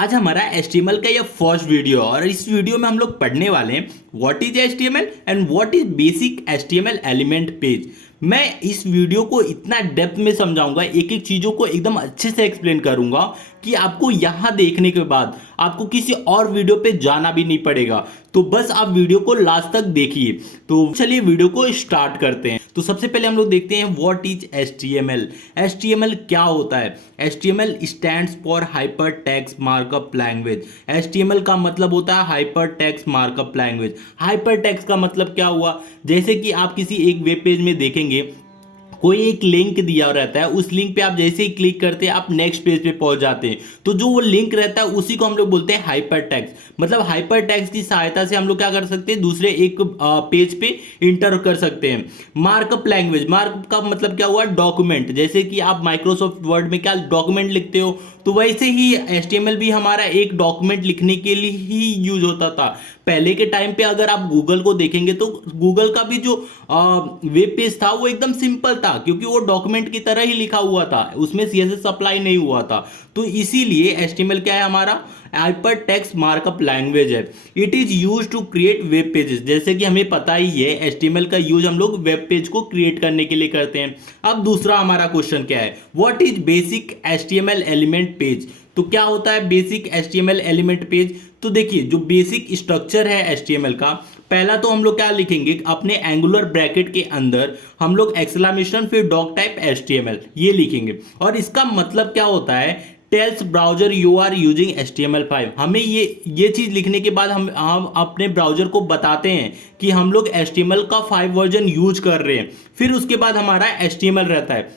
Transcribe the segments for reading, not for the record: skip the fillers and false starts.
आज हमारा HTML का यह फर्स्ट वीडियो और इस वीडियो में हम लोग पढ़ने वाले हैं what is HTML and what is basic HTML element page. मैं इस वीडियो को इतना डेप्थ में समझाऊंगा, एक एक चीज़ों को एकदम अच्छे से एक्सप्लेन करूंगा कि आपको यहाँ देखने के बाद आपको किसी और वीडियो पे जाना भी नहीं पड़ेगा। तो बस आप वीडियो को लास्ट तक देखिए। तो चलिए वीडियो को स्टार्ट करते हैं। तो सबसे पहले हम लोग देखते हैं व्हाट इज HTML। HTML क्या होता है? HTML stands for hyper text markup language. HTML का मतलब होता है hyper text markup language. Hyper text का मतलब क्या हुआ? जैसे कि आप किसी एक वेब पेज में देखेंगे, कोई एक लिंक दिया रहता है, उस लिंक पे आप जैसे ही क्लिक करते हैं आप नेक्स्ट पेज पे पहुंच जाते हैं। तो जो वो लिंक रहता है उसी को हम लोग बोलते हैं हाइपर टेक्स्ट। मतलब हाइपर टेक्स्ट की सहायता से हम लोग क्या कर सकते हैं, दूसरे एक पेज पे इंटर कर सकते हैं। मार्कअप लैंग्वेज, मार्कअप का मतलब क्या हुआ? डॉक्यूमेंट। जैसे कि आप माइक्रोसॉफ्ट वर्ड में क्या डॉक्यूमेंट लिखते हो, तो वैसे ही HTML भी हमारा एक डॉक्यूमेंट लिखने के लिए ही यूज होता था। पहले के टाइम पे अगर आप गूगल को देखेंगे तो गूगल का भी जो वेब पेज था वो एकदम सिंपल था, क्योंकि वो डॉक्यूमेंट की तरह ही लिखा हुआ था, उसमें CSS अप्लाई नहीं हुआ था। तो इसीलिए HTML क्या है? हमारा हाइपर टेक्स्ट मार्कअप लैंग्वेज है। It is use to create web pages. जैसे कि हमें पता ही है HTML का यूज हम लोग वेब पेज को क्रिएट करने के लिए करते हैं। अब दूसरा हमारा क्वेश्चन क्या है? What is basic HTML element page. तो क्या होता है बेसिक HTML एलिमेंट पेज? तो देखिए, जो बेसिक स्ट्रक्चर है HTML का, पहला तो हम लोग क्या लिखेंगे, अपने एंगुलर ब्रैकेट के अंदर हम लोग एक्सक्लेमेशन फिर डॉक टाइप HTML ये लिखेंगे। और इसका मतलब क्या होता है? Tells browser you are using HTML5। हमें ये चीज लिखने के बाद हम अपने ब्राउजर को बताते हैं कि हम लोग HTML का 5 वर्जन यूज कर रहे हैं। फिर उसके बाद हमारा HTML रहता है।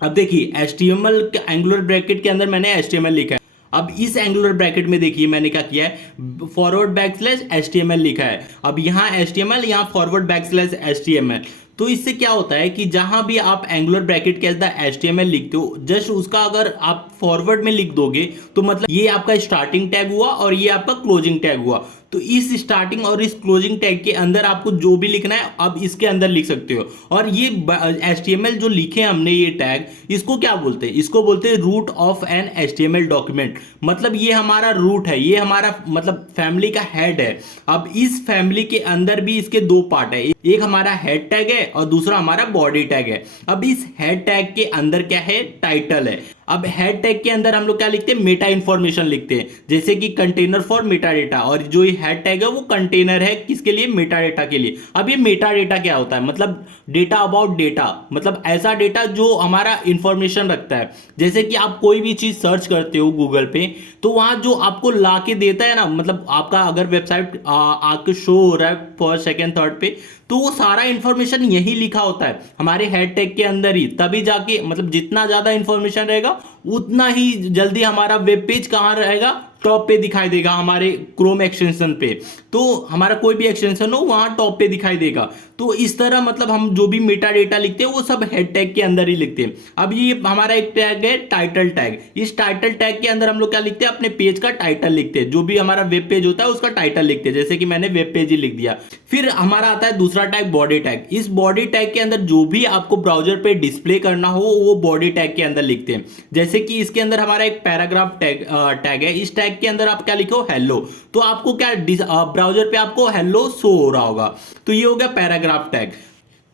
अब देखिए, HTML के एंगुलर ब्रैकेट के अंदर मैंने HTML लिखा है। अब इस एंगुलर ब्रैकेट में देखिए मैंने क्या किया है, फॉरवर्ड बैकस्लैश HTML लिखा है। अब यहाँ HTML, यहाँ फॉरवर्ड बैकस्लैश HTML। तो इससे क्या होता है कि जहां भी आप एंगुलर ब्रैकेट के अंदर HTML लिखते हो, जस्ट उसका अगर आप फॉरवर्ड में लिख दोगे तो मतलब ये आपका स्टार्टिंग टैग हुआ और ये आपका क्लोजिंग टैग हुआ। तो इस स्टार्टिंग और इस क्लोजिंग टैग के अंदर आपको जो भी लिखना है अब इसके अंदर लिख सकते हो। और ये HTML जो लिखे हमने ये टैग, इसको क्या बोलते हैं? इसको बोलते हैं root of an HTML document. मतलब ये हमारा रूट है, ये हमारा मतलब फैमिली का हेड है। अब इस फैमिली के अंदर भी इसके दो पार्ट है, एक हमारा हेड टैग है और दूसरा हमारा बॉडी टैग है। अब इस हेड टैग के अंदर क्या है? टाइटल है। अब हेड टैग के अंदर हम लोग क्या लिखते हैं? मेटा इंफॉर्मेशन लिखते हैं, जैसे कि कंटेनर फॉर मेटा डेटा। और जो ये हेड टैग है वो कंटेनर है किसके लिए? मेटा डेटा के लिए। अब ये मेटा डेटा क्या होता है? मतलब डेटा अबाउट डेटा, मतलब ऐसा डेटा जो हमारा इंफॉर्मेशन रखता है। जैसे कि आप कोई भी चीज सर्च करते हो गूगल पे, तो वहां जो आपको ला के देता है ना, मतलब आपका अगर वेबसाइट आके शो हो रहा है फर्स्ट सेकेंड थर्ड पे, तो वो सारा इंफॉर्मेशन यही लिखा होता है हमारे हेड टैग के अंदर ही। तभी जाके मतलब जितना ज्यादा इंफॉर्मेशन रहेगा उतना ही जल्दी हमारा वेब पेज कहाँ रहेगा? टॉप पे दिखाई देगा, हमारे क्रोम एक्सटेंशन पे। तो हमारा कोई भी एक्सटेंशन हो वहां टॉप पे दिखाई देगा। तो इस तरह मतलब हम जो भी मेटा डेटा लिखते हैं वो सब हेड टैग के अंदर ही लिखते हैं। अब ये हमारा एक टैग है टाइटल टैग। इस टाइटल टैग के अंदर हम लोग क्या लिखते हैं? अपने पेज का टाइटल लिखते हैं। जो भी हमारा वेब पेज होता है उसका टाइटल लिखते हैं, जैसे कि मैंने वेब पेज ही लिख दिया। फिर हमारा आता है दूसरा टैग बॉडी टैग। इस बॉडी टैग के अंदर जो भी आपको ब्राउजर पे डिस्प्ले करना हो वो बॉडी टैग के अंदर लिखते हैं। जैसे कि इसके अंदर हमारा एक पैराग्राफ टैग है। इस टैग के अंदर आप क्या लिखो? हेलो। तो आपको क्या ब्राउजर पे आपको हेलो शो हो रहा होगा, तो ये हो गया पैराग्राफ टैग।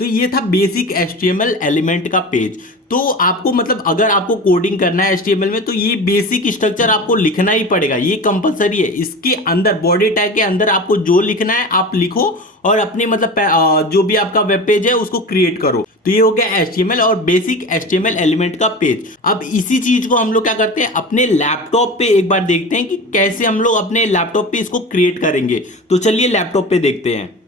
तो ये था बेसिक HTML एलिमेंट का पेज। तो आपको मतलब अगर आपको कोडिंग करना है HTML में तो ये बेसिक स्ट्रक्चर आपको लिखना ही पड़ेगा, ये कंपलसरी है। इसके अंदर बॉडी टैग के अंदर आपको जो लिखना है आप लिखो और अपनी मतलब जो भी आपका वेब पेज है उसको क्रिएट करो। तो ये हो गया HTML और बेसिक HTML एलिमेंट का पेज। अब इसी चीज को हम लोग क्या करते हैं, अपने लैपटॉप पे एक बार देखते हैं कि कैसे हम लोग अपने लैपटॉप पे इसको क्रिएट करेंगे। तो चलिए लैपटॉप पे देखते हैं।